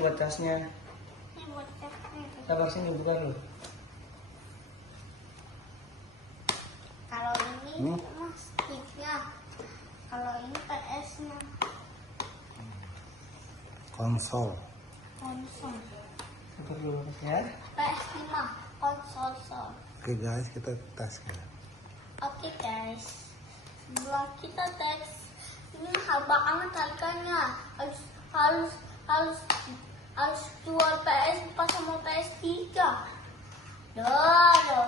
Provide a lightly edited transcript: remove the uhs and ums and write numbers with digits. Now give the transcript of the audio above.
buat tasnya. Ini buat tasnya. Sabar sini bukan lu. Kalau ini sticknya, kalau ini PS-nya. Konsol. Sabar dulu ya. PS5 konsol. Oke guys, kita tes ya. Oke guys, sebelum kita tes, ini harga amat harganya. Harus jual PS4 sama PS3. Duh.